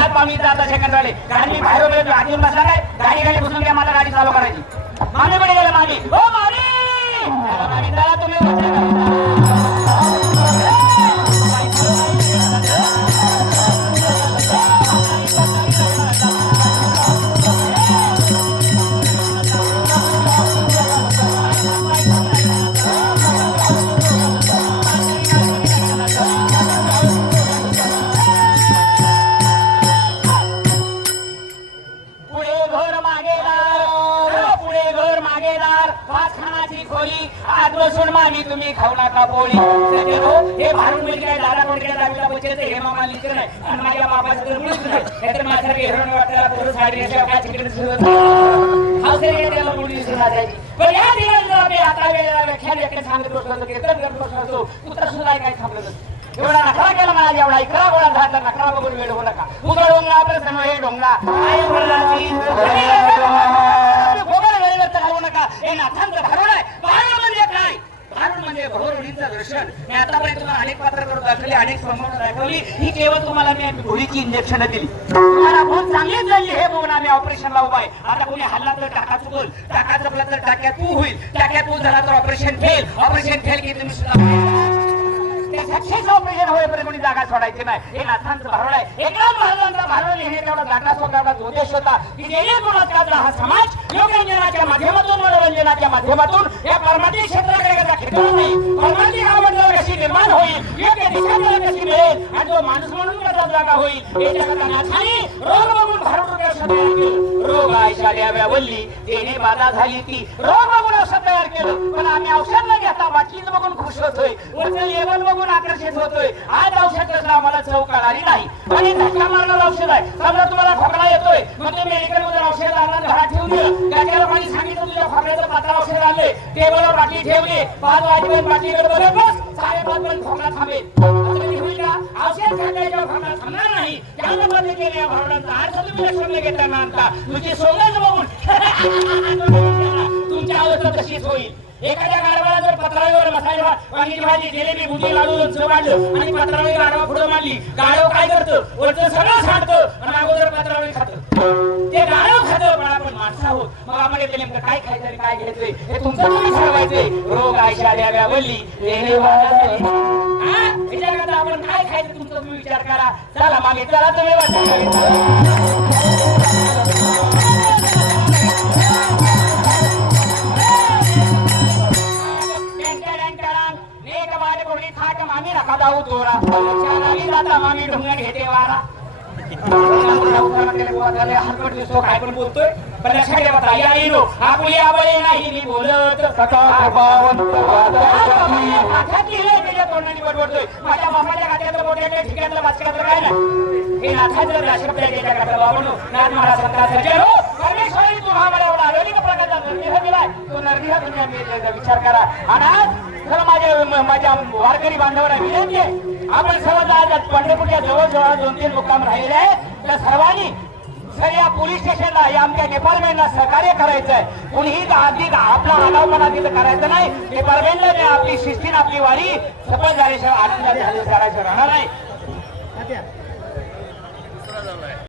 घरात पाणी जाता सेकंड झाले गाडी बाहेर उभे होतो आधी बसला काय गाडी बसून घ्या मला गाडी चालू करायची मामीकडे गेला मामी हो मामी चला तुम्ही मामी तुम्ही खाऊ नका पोळी हे भारून म्हणजे काय दादा कोणत्या दाबीला बचायचं हे मामा लिहिलं नाही आणि माझ्या बापाचं तर मुळीच नाही नाहीतर माझ्यासारखे हिरण वाटायला पुरुष साडी काय तिकडे सुरुवात हौसे त्याला मुली दिसून जायची पण या दिवस मी आता वेळेला व्याख्यान एकटे सांगत बसलो कीर्तन करत बसलो कुठं सुद्धा काय थांबलं एवढा नखरा केला मला एवढा इकरा गोळा झाला नखरा बघून वेळ होऊ नका उघड डोंगला आपलं समोर हे डोंगला आई बोलला गोबर वेळेवर घालवू नका हे नाथांचं घालवून आहे भारुड म्हणजे काय भारुड म्हणजे भोरुडीचं दर्शन मी आतापर्यंत तुम्हाला अनेक पात्र करून दाखवली अनेक संभावना दाखवली ही केवळ तुम्हाला मी घोडीची इंजेक्शन दिली तुम्हाला बहुत चांगलीच झाली हे बघून आम्ही ऑपरेशनला उभा आहे आता कोणी हल्ला तर टाका चुकल टाका चुकला तर टाक्यात तू होईल टाक्यात तू झाला तर ऑपरेशन फेल की तुम्ही सुद्धा सक्सेस ऑपरेशन होईपर्यंत कोणी जागा सोडायची नाही हे नाथांचं भारुड आहे एकनाथ महाराजांचा भारुड लिहिणे तेवढा जागा सोडण्याचा उद्देश होता की जेणेकरून हा समाज लोकरंजनाच्या माध्यमातून मनोरंजनाच्या माध्यमातून या परमार्थिक क्षेत्राकडे कसा खेळणार नाही परमार्थिक आवड कशी निर्माण होईल योग्य दिशा कशी मिळेल आणि जो माणूस म्हणून कसा जागा होईल हे जगाचा नाथाने रोग बघून भारुड तयार केलं रोग आयशा द्याव्या वल्ली देणे बाधा झाली ती रोग बघून औषध तयार केलं पण आम्ही औषध न घेता बाटलीच बघून खुश होतोय वरचं लेबल बघून आकर्षित होतोय आज औषध कसं आम्हाला चव कळाली नाही आणि धक्का मारणारं औषध आहे समजा तुम्हाला खोकला येतोय मग तुम्ही मेडिकल मध्ये औषध आणलं घरात ठेवून दिलं त्याच्या लोकांनी सांगितलं तुझ्या खोकल्याचं पातळ औषध आणले टेबलवर बाटली ठेवली 5 वाजेपर्यंत बाटलीकडे बघत बस 5:30 पर्यंत खोकला थांबेल होईल का औषध खाल्ल्याच्यावर खोकला थांबणार नाही त्यामुळे मध्ये केल्या भावनांचा अर्थ तुम्ही लक्षात घेता मानता तुझी सोंगच बघून तुमच्या अवस्था तशीच होईल एखाद्या गाडवाला जर पत्रावर मसाले वांग्याची भाजी जिलेबी बुंदी लाडू लोणचं वाढलं आणि पत्रावळी गाडवा पुढे मांडली गाडव काय करतं वरचं सगळं सांडतं आणि अगोदर पत्रावळी खातं ते गाडव खातं पण आपण माणसं आहोत मग आम्हाला ते नेमकं काय खायचं आणि काय घ्यायचंय हे तुमचं तुम्ही ठरवायचंय रोग आयशा द्याव्या वल्ली याच्याकरता आपण काय खायचं तुमचं तुम्ही विचार करा चला मागे चला तुम्ही दाऊ तोरा चालावी जाता मामी ढोंगा घेते वारा हलकट दिसतो काय पण बोलतोय पण लक्षात ठेवा या येलो आपली आबळे नाही मी बोलत तोंडाने बडबडतोय माझ्या मामाच्या खात्यातलं मोठ्या ठिकाणलं वाचकातलं काय नाही हे नाथाचं राष्ट्रपती त्याच्या खात्याला बाबूनो नाथ महाराज संता सज्जन हो परमेश्वरी तू हा मला एवढा अलोलिक प्रकारचा निर्देह दिलाय तो निर्देह तुम्ही विचार करा आणि माझ्या वारकरी बांधवांना विनंती आहे आपण सर्व आज पंढरपूरच्या जवळ 2-3 मुक्काम राहिले आहे त्या सर्वांनी सर या पोलीस स्टेशनला या आमच्या डिपार्टमेंटला सहकार्य करायचं आहे कुणीही अगदी आपला आगाऊपणा तिथं करायचं नाही डिपार्टमेंटला आपली शिस्तीन आपली वारी सफल झाल्याशिवाय आनंदाने हल्ले करायचं राहणार नाही